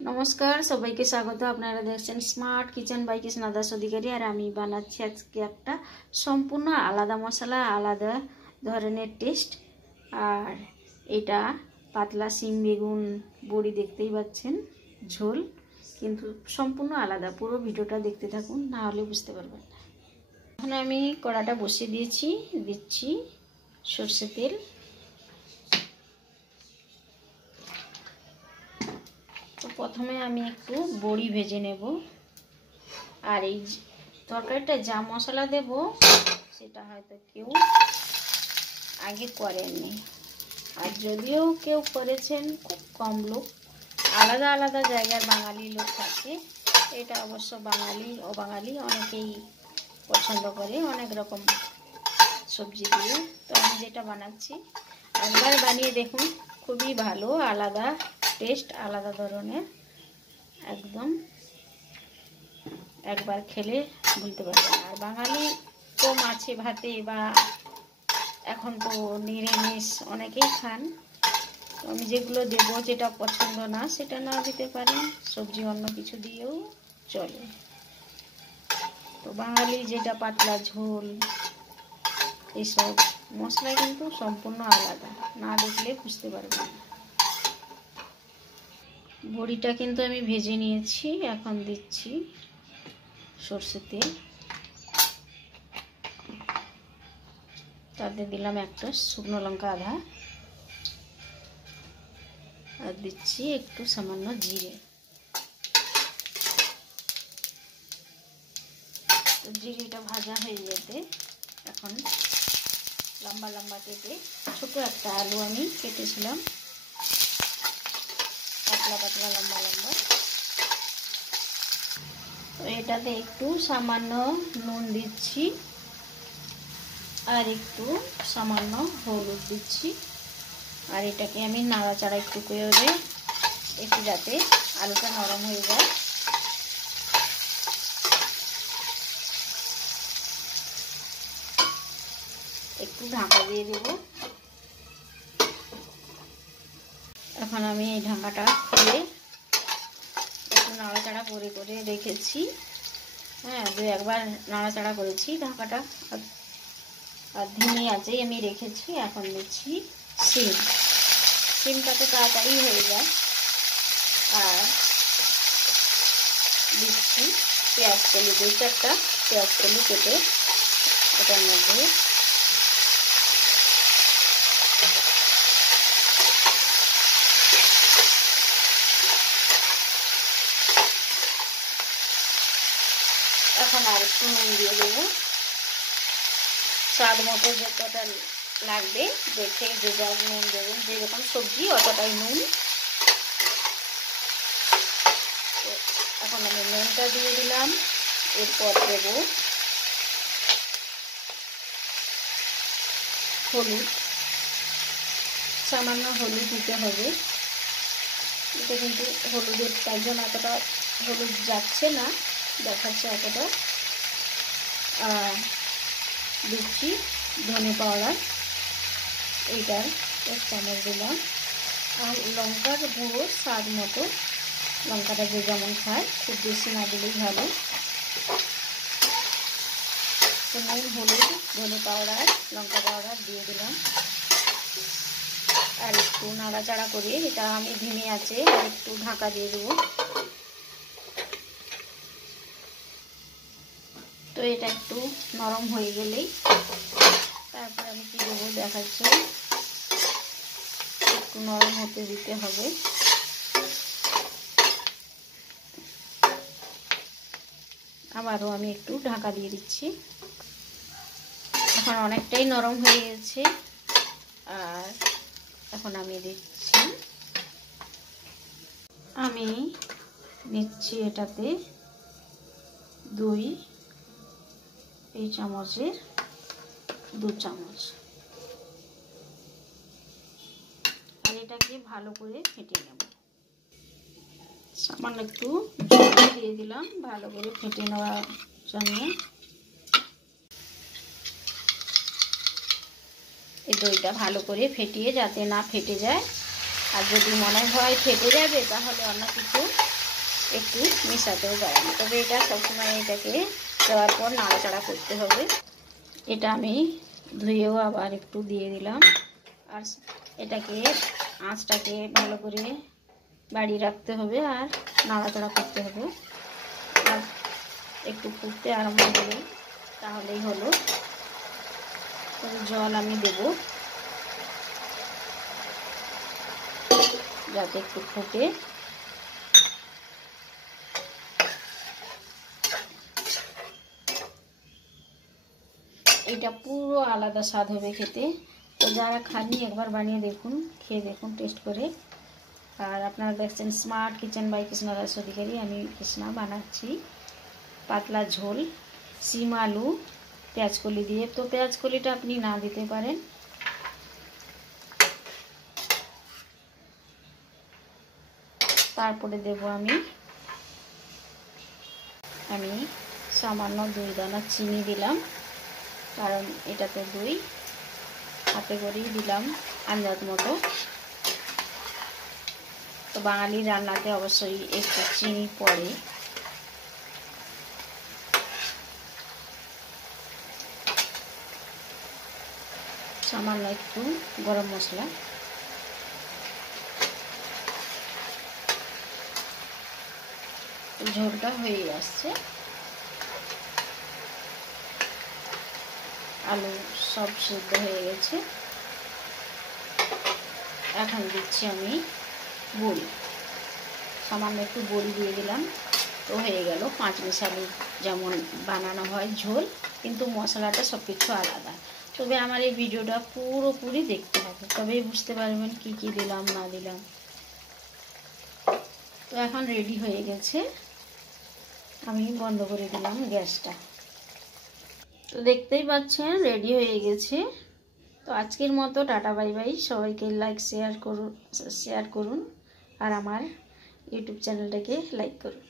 नमस्कार सबाइके स्वागत। आपनारा देखছেন स्मार्ट किचन बाई कृष्णा दास अधिकारी और आमी बानाচ্ছি আজকে একটা সম্পূর্ণ আলাদা মশলা আলাদা ধরনের টেস্ট। আর এটা পাতলা সিম বেগুন বড়ি দেখতেই পাচ্ছেন, ঝোল কিন্তু সম্পূর্ণ আলাদা। পুরো ভিডিওটা দেখতে থাকুন, না হলে বুঝতে পারবেন না। এখন আমি কড়াটা বসিয়ে দিয়েছি, দিচ্ছি সরষে তেল। তো প্রথমে আমি একটু বড়ি ভেজে নেব। আর এই তরকারিটা যা মশলা দেব সেটা হয়তো কেউ আগে করেননি, আর যদিও কেউ করেছেন খুব কম লোক। আলাদা আলাদা জায়গার বাঙালি লোক থাকে, এটা অবশ্য বাঙালি অবাঙালি অনেকেই পছন্দ করে অনেক রকম সবজি দিয়ে। তো আমি যেটা বানাচ্ছি একবার বানিয়ে দেখুন, খুবই ভালো, আলাদা টেস্ট, আলাদা ধরনের, একদম একবার খেলে ভুলতে পারবেন। আর বাঙালি তো মাছে ভাতে বা এখন তো নিরামিষ অনেকেই খান। তো আমি যেগুলো দেব, যেটা পছন্দ না সেটা না দিতে পারেন, সবজি অন্য কিছু দিয়েও চলে। তো বাঙালি যেটা পাতলা ঝোল এইসব মশলা কিন্তু সম্পূর্ণ আলাদা, না দেখলে বুঝতে পারবেন না। বড়িটা কিন্তু আমি ভেজে নিয়েছি, এখন দিচ্ছি সরষে তেল। তাতে দিলাম একটা শুকনো লঙ্কা আধা, আর দিচ্ছি একটু সামান্য জিরে। তো জিরেটা ভাজা হয়ে যেতে এখন লম্বা লম্বা কেটে ছোট একটা আলু আমি কেটেছিলাম, পাতলা পাতলা লম্বা লম্বা। তো এটাতে একটু সামান্য নুন দিচ্ছি আর একটু সামান্য হলুদ দিচ্ছি। আর এটাকে আমি নাড়াচাড়া একটু করে একটু যাতে আলুটা নরম হয়ে যায়। একটু ঢাকা দিয়ে দেব। এখন আমি এই ঢাকাটা খুলে একটু নাড়াচাড়া করে করে রেখেছি। হ্যাঁ, দু একবার নাড়াচাড়া করেছি ঢাকাটা, আর ধিমে আঁচেই আমি রেখেছি। এখন দিচ্ছি সিম। সিমটা তো তাড়াতাড়ি হয়ে যায়। আর দিচ্ছি পেঁয়াজ কলি, দু চারটা পেঁয়াজ কলি কেটে এটার মধ্যে। এখন আর একটু নুন দিয়ে দেবো, স্বাদ মতো যতটা লাগবে দেখে যে যা নুন দেবেন, যেরকম সবজি অতটাই নুন। তো এখন আমি নুনটা দিয়ে দিলাম। এরপর দেব হলুদ, সামান্য হলুদ দিতে হবে। এটা কিন্তু হলুদের তার জন্য এতটা হলুদ যাচ্ছে না, দেখাচ্ছে এতটা। আর দিচ্ছি ধনে পাউডার, এইটার 1 চামচ দিলাম। আর লঙ্কার গুঁড়ো স্বাদ মতো, লঙ্কাটা যে যেমন খায়, খুব বেশি না দিলেই ভালো। তো নুন, হলুদ, ধনে পাউডার, লঙ্কা পাউডার দিয়ে দিলাম। আর একটু নাড়াচাড়া করে এটা আমি ধিমে আছে আর একটু ঢাকা দিয়ে দেবো। তো এটা একটু নরম হয়ে গেলেই তারপর আমি কি দেবো দেখাচ্ছি। একটু নরম হতে দিতে হবে। আবারও আমি একটু ঢাকা দিয়ে দিচ্ছি। এখন অনেকটাই নরম হয়ে গেছে। আর এখন আমি দিচ্ছি, আমি নিচ্ছি এটাতে দই, এই চামচের 2 চামচ। আর এটাকে ভালো করে ফেটে নেব। সামান্য একটু জল দিয়ে দিলাম ভালো করে ফেটে নেওয়ার জন্য। এই দইটা ভালো করে ফেটিয়ে যাতে না ফেটে যায়। আর যদি মনে হয় ফেটে যাবে তাহলে অন্য কিছু একটু মেশাতেও পারেন, তবে এটা সবসময় এটাকে দেওয়ার পর নাড়াচাড়া করতে হবে। এটা আমি ধুয়েও আবার একটু দিয়ে দিলাম। আর এটাকে আঁচটাকে ভালো করে বাড়িয়ে রাখতে হবে আর নাড়াচাড়া করতে হবে। আর একটু ফুটতে আরম্ভ করে তাহলেই হলো। জল আমি দেব যাতে একটু ফুটে। এটা পুরো আলাদা স্বাদ হবে খেতে। তো যারা খাননি একবার বানিয়ে দেখুন, খেয়ে দেখুন টেস্ট করে। আর আপনারা দেখছেন smart kitchen by Krishna Das Adhikari. আমি কৃষ্ণা বানাচ্ছি পাতলা ঝোল শিম আলু পেঁয়াজকলি দিয়ে। তো পেঁয়াজকলিটা আপনি না দিতে পারেন। তারপরে দেব আমি সামান্য 2 দানা চিনি দিলাম, কারণ এটাতে দই হাতে করেই দিলাম আন্দাজ মতো। তো বাঙালি রান্নাতে অবশ্যই একটু চিনি পড়ে। সামান্য একটু গরম মশলা। ঝোলটা হয়ে আসছে, আলু সব সিদ্ধ হয়ে গেছে। এখন দিচ্ছি আমি বড়ি, সামান্য একটু বড়ি দিয়ে দিলাম। তো হয়ে গেল 5 মিশালি যেমন বানানো হয় ঝোল, কিন্তু মশলাটা সব কিছু আলাদা। তবে আমার এই ভিডিওটা পুরোপুরি দেখতে হবে, তবেই বুঝতে পারবেন কি কি দিলাম না দিলাম। তো এখন রেডি হয়ে গেছে, আমি বন্ধ করে দিলাম গ্যাসটা। তো দেখতেই পাচ্ছেন রেডি হয়ে গেছে। তো আজকের মতো টাটা বাই বাই। সবাইকে লাইক শেয়ার করুন আর আমার ইউটিউব চ্যানেলটাকে লাইক করুন।